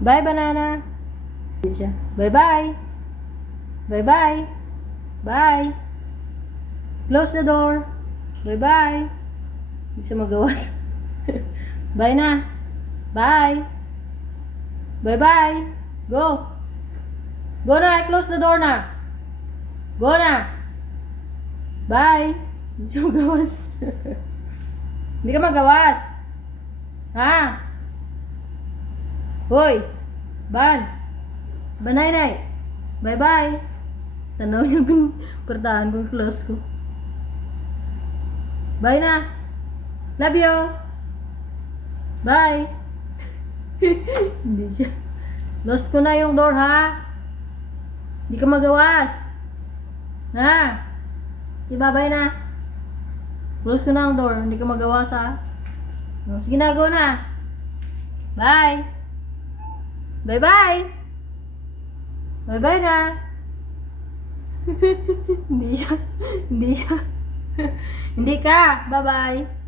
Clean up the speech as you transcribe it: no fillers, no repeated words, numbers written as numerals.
Bye, banana. Hindi siya. Bye-bye. Bye-bye. Bye. Close the door. Bye-bye. Hindi siya magawas. Bye na. Bye. Bye-bye. Go. Go na. Close the door na. Go na. Bye. Hindi siya magawas. Hindi ka magawas. Ha? Hoy. Ban. Banay-nay. Bye-bye. Tanaw niyo kung pertahan kong close ko. Bye na. Love you. Bye. Hindi siya. Close ko na yung door, ha? Hindi ka magawas. Ha? Diba, bye na. Close ko na ang door. Hindi ka magawas, ha? Sige na, go na. Bye. Bye-bye. Bye-bye na. Hindi siya. Hindi siya. Hindi ka. Bye-bye.